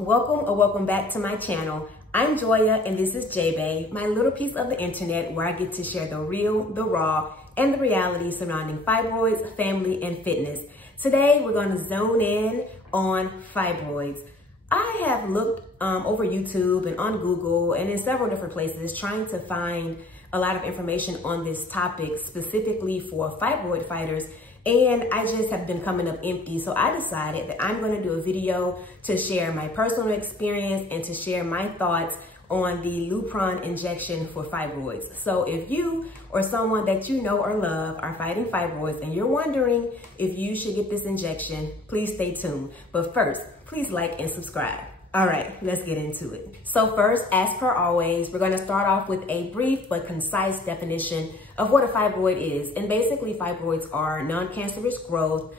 Welcome or welcome back to my channel. I'm Joya and this is J-Bay, my little piece of the internet where I get to share the real, the raw, and the reality surrounding fibroids, family, and fitness. Today, we're going to zone in on fibroids. I have looked over YouTube and on Google and in several different places trying to find a lot of information on this topic specifically for fibroid fighters, and I just have been coming up empty. So I decided that I'm going to do a video to share my personal experience and to share my thoughts on the Lupron injection for fibroids. So if you or someone that you know or love are fighting fibroids and you're wondering if you should get this injection, please stay tuned. But first, please like and subscribe. All right, let's get into it. So first, as per always, we're going to start off with a brief but concise definition of what a fibroid is. And basically, fibroids are non-cancerous growth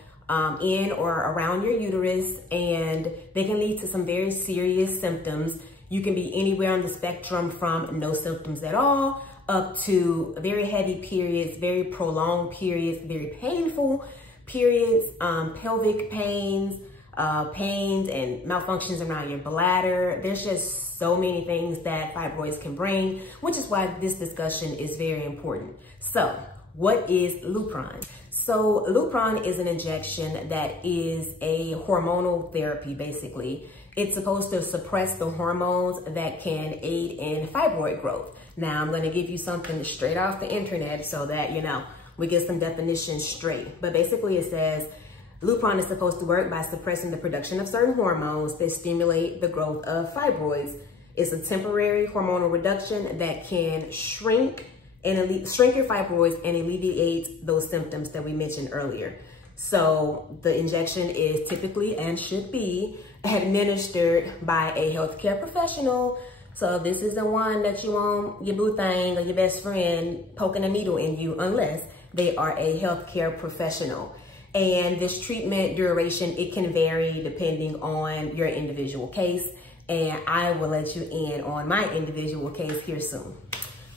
in or around your uterus, and they can lead to some very serious symptoms. You can be anywhere on the spectrum from no symptoms at all up to very heavy periods, very prolonged periods, very painful periods, pelvic pains, pains and malfunctions around your bladder. There's just so many things that fibroids can bring, which is why this discussion is very important. So what is Lupron? So Lupron is an injection that is a hormonal therapy, basically. It's supposed to suppress the hormones that can aid in fibroid growth. Now I'm going to give you something straight off the internet so that, you know, we get some definitions straight. But basically it says, Lupron is supposed to work by suppressing the production of certain hormones that stimulate the growth of fibroids. It's a temporary hormonal reduction that can shrink your fibroids and alleviate those symptoms that we mentioned earlier. So the injection is typically and should be administered by a healthcare professional. So this isn't one that you want your boo thing or your best friend poking a needle in you unless they are a healthcare professional. And this treatment duration, it can vary depending on your individual case. And I will let you in on my individual case here soon.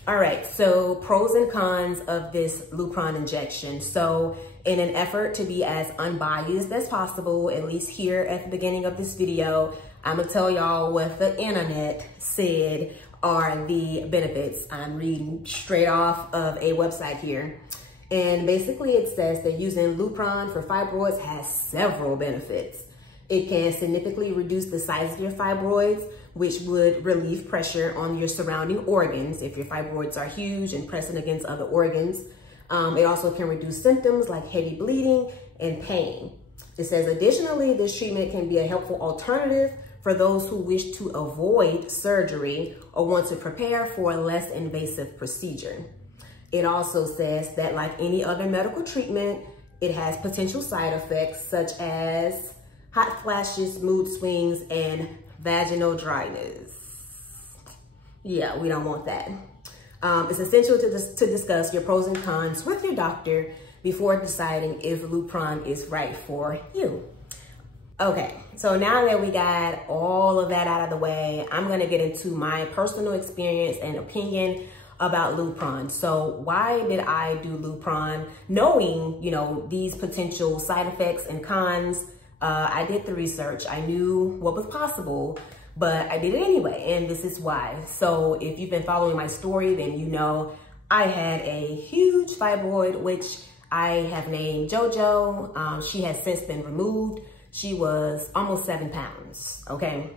All right, so pros and cons of this Lupron injection. So in an effort to be as unbiased as possible, at least here at the beginning of this video, I'm gonna tell y'all what the internet said are the benefits. I'm reading straight off of a website here. And basically it says that using Lupron for fibroids has several benefits. It can significantly reduce the size of your fibroids, which would relieve pressure on your surrounding organs if your fibroids are huge and pressing against other organs. It also can reduce symptoms like heavy bleeding and pain. It says, additionally, this treatment can be a helpful alternative for those who wish to avoid surgery or want to prepare for a less invasive procedure. It also says that like any other medical treatment, it has potential side effects such as hot flashes, mood swings, and vaginal dryness. Yeah, we don't want that. It's essential to discuss your pros and cons with your doctor before deciding if Lupron is right for you. Okay, so now that we got all of that out of the way, I'm gonna get into my personal experience and opinion about Lupron. So why did I do Lupron? Knowing, you know, these potential side effects and cons, I did the research. I knew what was possible, but I did it anyway, and this is why. So if you've been following my story, then you know I had a huge fibroid, which I have named JoJo. She has since been removed. She was almost 7 pounds, okay?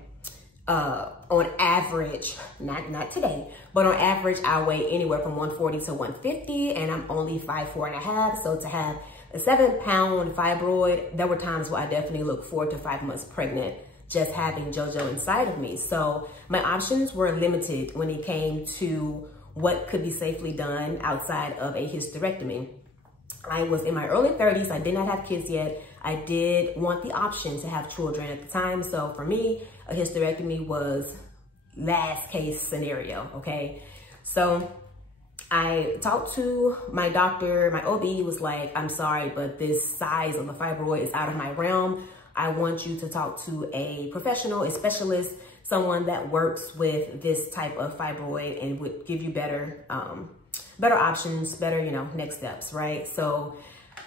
On average, not today, but on average, I weigh anywhere from 140 to 150, and I'm only 5'4.5". So to have a 7-pound fibroid, there were times where I definitely looked 4 to 5 months pregnant just having JoJo inside of me. So my options were limited when it came to what could be safely done outside of a hysterectomy. I was in my early 30s. I did not have kids yet. I did want the option to have children at the time. So for me, a hysterectomy was last case scenario, okay? So I talked to my doctor. My OB was like, I'm sorry, but this size of a fibroid is out of my realm. I want you to talk to a professional, a specialist, someone that works with this type of fibroid and would give you better options, better, you know, next steps, right? So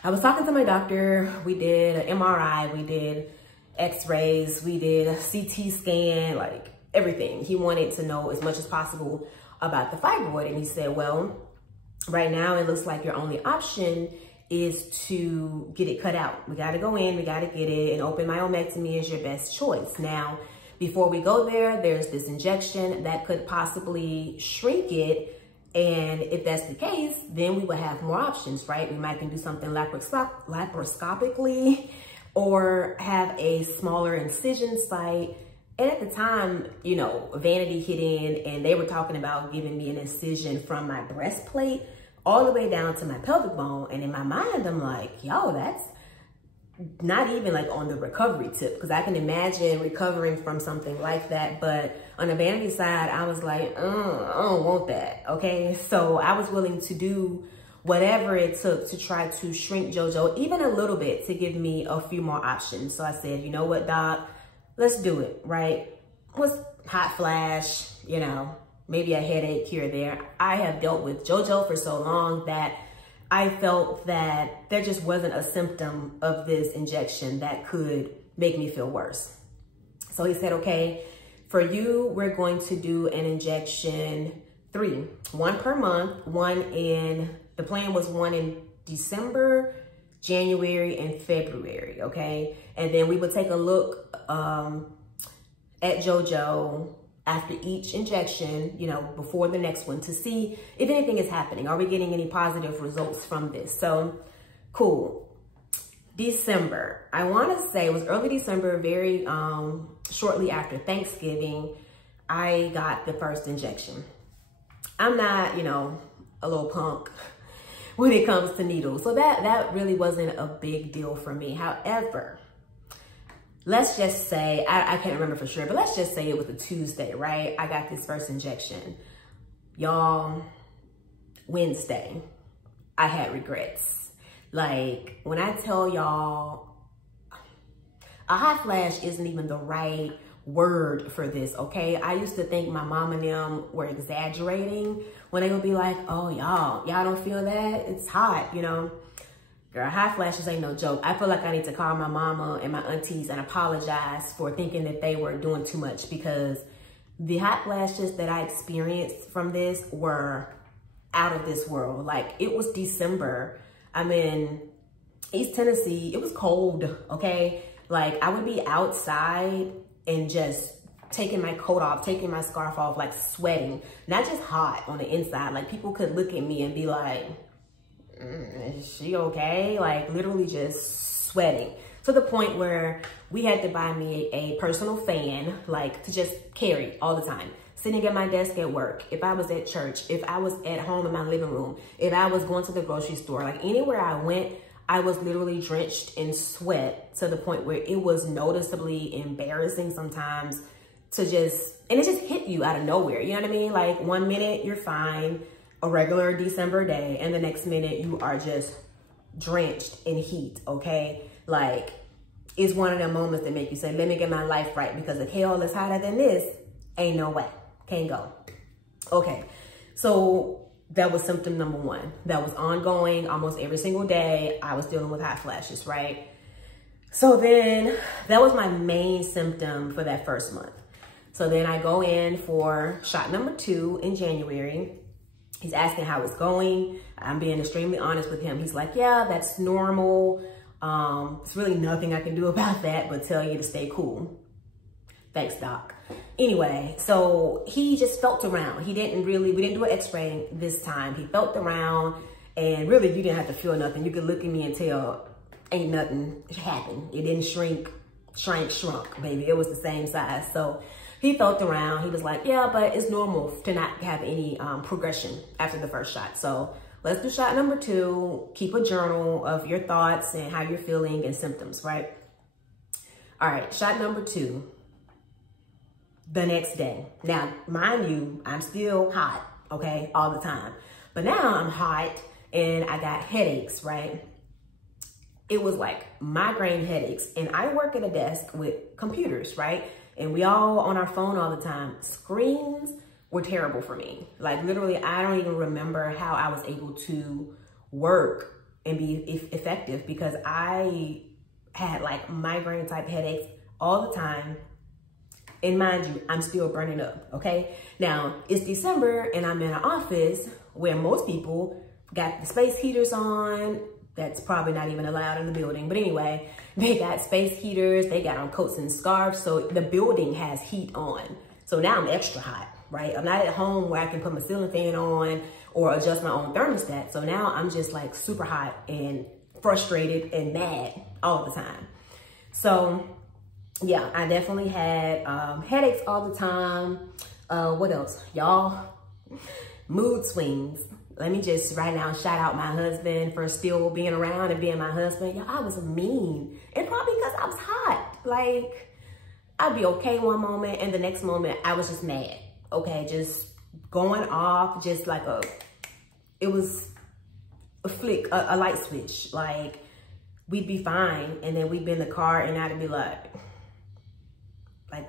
I was talking to my doctor. We did an MRI. We did x-rays, we did a CT scan, like everything. He wanted to know as much as possible about the fibroid. And he said, well, right now it looks like your only option is to get it cut out. We got to go in, we got to get it, and open myomectomy is your best choice. Now, before we go there, there's this injection that could possibly shrink it. And if that's the case, then we would have more options, right? We might can do something laparoscopically or have a smaller incision site. And at the time, you know, vanity hit in and they were talking about giving me an incision from my breastplate all the way down to my pelvic bone. And in my mind, I'm like, yo, that's not even like on the recovery tip, because I can imagine recovering from something like that. But on the vanity side, I was like, I don't want that, okay? So I was willing to do whatever it took to try to shrink JoJo even a little bit to give me a few more options. So I said, you know what, doc, let's do it, right? What's hot flash, you know, maybe a headache here or there. I have dealt with JoJo for so long that I felt that there just wasn't a symptom of this injection that could make me feel worse. So he said, okay, for you, we're going to do an injection 3, 1 per month, the plan was 1 in December, January, and February, okay? And then we would take a look at JoJo after each injection, you know, before the next one to see if anything is happening. Are we getting any positive results from this? So, cool. December, I want to say it was early December, very shortly after Thanksgiving, I got the first injection. I'm not, you know, a little punk when it comes to needles. So that really wasn't a big deal for me. However, let's just say, I can't remember for sure, but let's just say it was a Tuesday, right? I got this first injection. Y'all, Wednesday, I had regrets. Like, when I tell y'all, a hot flash isn't even the right word for this, okay? I used to think my mom and them were exaggerating when they would be like, oh, y'all don't feel that? It's hot, you know? Girl, hot flashes ain't no joke. I feel like I need to call my mama and my aunties and apologize for thinking that they were doing too much, because the hot flashes that I experienced from this were out of this world. Like, it was December. I'm in East Tennessee. It was cold, okay? Like, I would be outside and just taking my coat off, taking my scarf off, like sweating, not just hot on the inside. Like, people could look at me and be like, is she okay? Like, literally just sweating to the point where we had to buy me a personal fan, like, to just carry all the time. Sitting at my desk at work, if I was at church, if I was at home in my living room, if I was going to the grocery store, like anywhere I went, I was literally drenched in sweat to the point where it was noticeably embarrassing sometimes to just, and it just hit you out of nowhere. You know what I mean? Like, one minute you're fine, a regular December day, and the next minute you are just drenched in heat, okay? Like, it's one of them moments that make you say, let me get my life right, because if hell is hotter than this, ain't no way, can't go. Okay, so that was symptom number 1. That was ongoing almost every single day. I was dealing with hot flashes, right? So then that was my main symptom for that first month. So then I go in for shot number 2 in January. He's asking how it's going. I'm being extremely honest with him. He's like, yeah, that's normal. It's really nothing I can do about that, but tell you to stay cool. Thanks, doc. Anyway, so he just felt around. We didn't do an x-ray this time. He felt around, and really you didn't have to feel nothing. You could look at me and tell ain't nothing happened. It didn't shrunk, baby. It was the same size. So he felt around. He was like, yeah, but it's normal to not have any progression after the first shot. So let's do shot number 2. Keep a journal of your thoughts and how you're feeling and symptoms, right? All right, shot number 2. The next day. Now, mind you, I'm still hot, okay, all the time. But now I'm hot and I got headaches, right? It was like migraine headaches. And I work at a desk with computers, right? And we all on our phone all the time. Screens were terrible for me. Like, literally, I don't even remember how I was able to work and be effective, because I had like migraine type headaches all the time. And mind you, I'm still burning up, okay? Now, it's December and I'm in an office where most people got the space heaters on. That's probably not even allowed in the building. But anyway, they got space heaters, they got on coats and scarves. So the building has heat on. So now I'm extra hot, right? I'm not at home where I can put my ceiling fan on or adjust my own thermostat. So now I'm just like super hot and frustrated and mad all the time. So yeah, I definitely had headaches all the time. What else? Y'all, mood swings. Let me just right now shout out my husband for still being around and being my husband. Y'all, I was mean. And probably because I was hot. Like, I'd be okay one moment and the next moment I was just mad. Okay, just going off, just like it was a flick, a light switch. Like, we'd be fine and then we'd be in the car and I'd be like,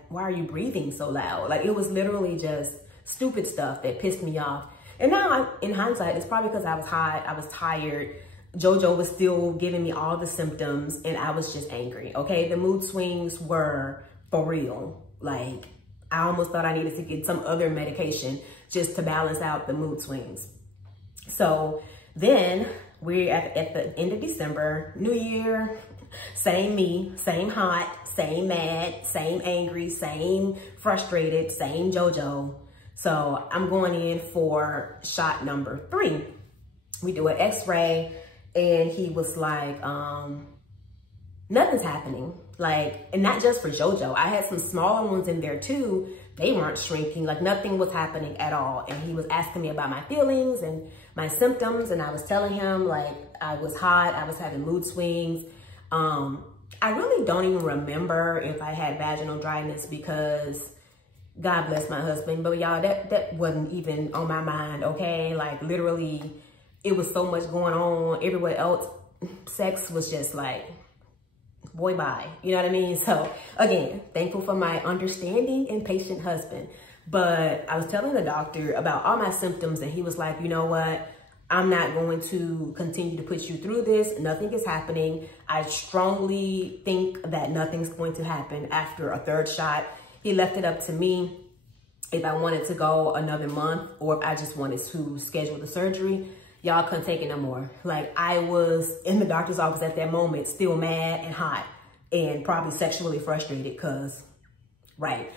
why are you breathing so loud? Like, it was literally just stupid stuff that pissed me off. And now, in hindsight, it's probably because I was hot, I was tired. JoJo was still giving me all the symptoms and I was just angry, okay? The mood swings were for real. Like, I almost thought I needed to get some other medication just to balance out the mood swings. So then we're at the end of December, New Year, same me, same hot, same mad, same angry, same frustrated, same JoJo. So I'm going in for shot number 3. We do an x-ray and he was like, nothing's happening. Like, and not just for JoJo. I had some smaller ones in there too. They weren't shrinking, like nothing was happening at all. And he was asking me about my feelings and my symptoms. And I was telling him like I was hot, I was having mood swings. I really don't even remember if I had vaginal dryness because God bless my husband, but y'all, that wasn't even on my mind, okay? Like, literally, it was so much going on. Everywhere else, sex was just like, boy, bye. You know what I mean? So, again, thankful for my understanding and patient husband. But I was telling the doctor about all my symptoms, and he was like, you know what? I'm not going to continue to put you through this. Nothing is happening. I strongly think that nothing's going to happen after a 3rd shot. He left it up to me if I wanted to go another month or if I just wanted to schedule the surgery. Y'all couldn't take it no more. Like, I was in the doctor's office at that moment, still mad and hot and probably sexually frustrated because, right.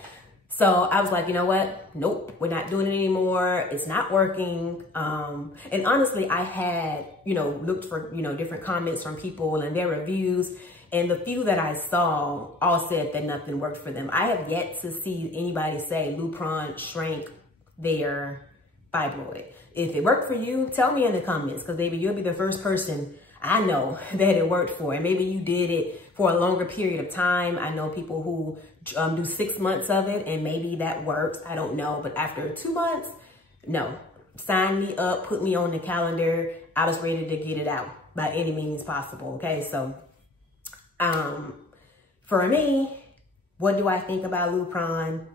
So I was like, you know what? Nope, we're not doing it anymore. It's not working. And honestly, I had, looked for, different comments from people and their reviews. And the few that I saw all said that nothing worked for them. I have yet to see anybody say Lupron shrank their fibroid. If it worked for you, tell me in the comments, because baby, you'll be the first person I know that it worked for. And maybe you did it for a longer period of time. I know people who do 6 months of it and maybe that works. I don't know. But after 2 months, no. Sign me up, put me on the calendar. I was ready to get it out by any means possible. Okay, so for me, what do I think about Lupron?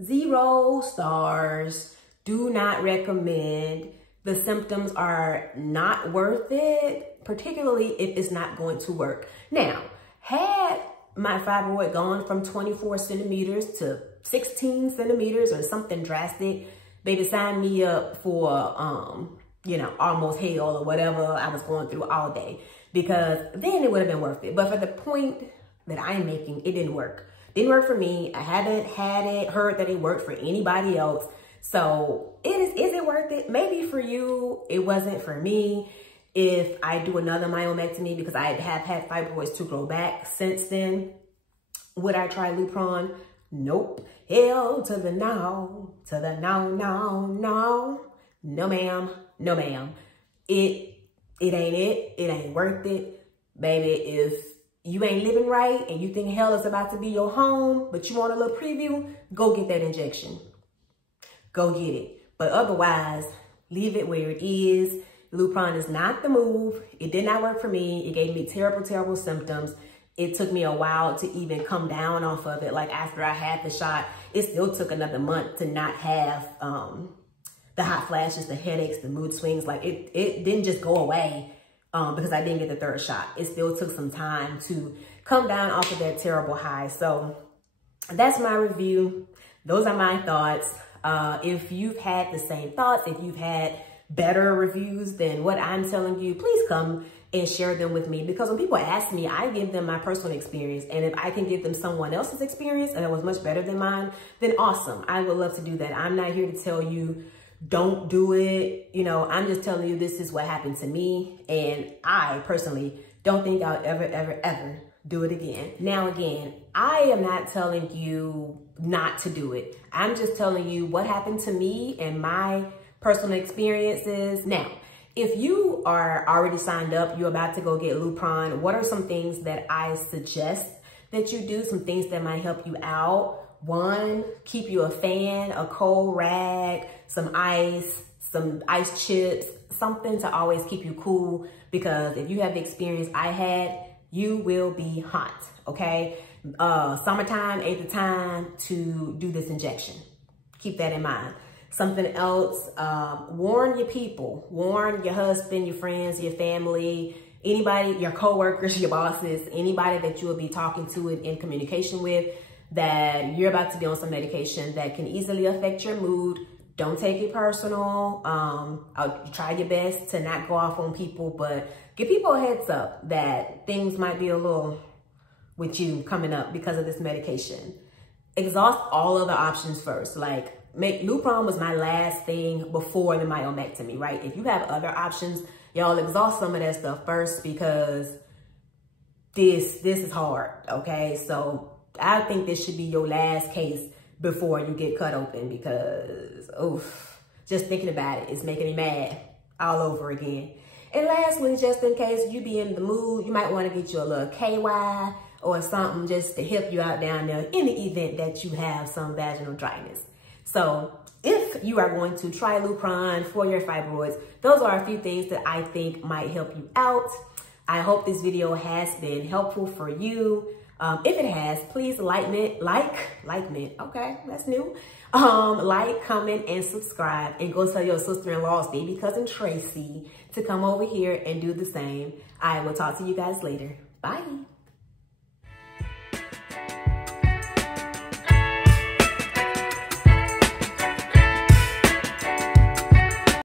0 stars. Do not recommend. The symptoms are not worth it, particularly if it's not going to work. Now, had my fibroid gone from 24 centimeters to 16 centimeters or something drastic, baby, sign me up for, almost hell or whatever I was going through all day, because then it would have been worth it. But for the point that I'm making, it didn't work. Didn't work for me. I haven't heard that it worked for anybody else. So is it worth it? Maybe for you. It wasn't for me. If I do another myomectomy, because I have had fibroids to grow back since then, would I try Lupron? Nope. Hell to the no. To the no, no, no. No, ma'am. No, ma'am. It ain't it. It ain't worth it. Baby, if you ain't living right and you think hell is about to be your home, but you want a little preview, go get that injection. Go get it. But otherwise, leave it where it is. Lupron is not the move. It did not work for me. It gave me terrible, terrible symptoms. It took me a while to even come down off of it. Like, after I had the shot, it still took another month to not have the hot flashes, the headaches, the mood swings. Like, it didn't just go away because I didn't get the third shot. It still took some time to come down off of that terrible high. So that's my review. Those are my thoughts. If you've had the same thoughts, if you've had better reviews than what I'm telling you, please come and share them with me, because when people ask me, I give them my personal experience. And if I can give them someone else's experience and it was much better than mine, then awesome. I would love to do that. I'm not here to tell you, don't do it. You know, I'm just telling you, this is what happened to me. And I personally don't think I'll ever do it again. Now, again, I am not telling you not to do it. I'm just telling you what happened to me and my personal experiences. Now, if you are already signed up, you're about to go get Lupron, what are some things that I suggest that you do? Some things that might help you out. One, keep you a fan, a cold rag, some ice chips, something to always keep you cool, because if you have the experience I had, you will be hot, okay? Summertime ain't the time to do this injection. Keep that in mind. Something else, warn your people, warn your husband, your friends, your family, anybody, your coworkers, your bosses, anybody that you will be talking to in communication with, that you're about to be on some medication that can easily affect your mood. Don't take it personal. I'll try your best to not go off on people, but give people a heads up that things might be a little with you coming up because of this medication. Exhaust all other options first. Like, Lupron was my last thing before the myomectomy, right? If you have other options, y'all exhaust some of that stuff first, because this is hard, okay? So I think this should be your last case before you get cut open, because, oof, just thinking about it, it's making me mad all over again. And lastly, just in case you be in the mood, you might want to get you a little KY or something just to help you out down there in the event that you have some vaginal dryness. So if you are going to try Lupron for your fibroids, those are a few things that I think might help you out. I hope this video has been helpful for you. If it has, please like me, okay, that's new. Like, comment, and subscribe, and go tell your sister-in-law's baby cousin Tracy to come over here and do the same. I will talk to you guys later. Bye.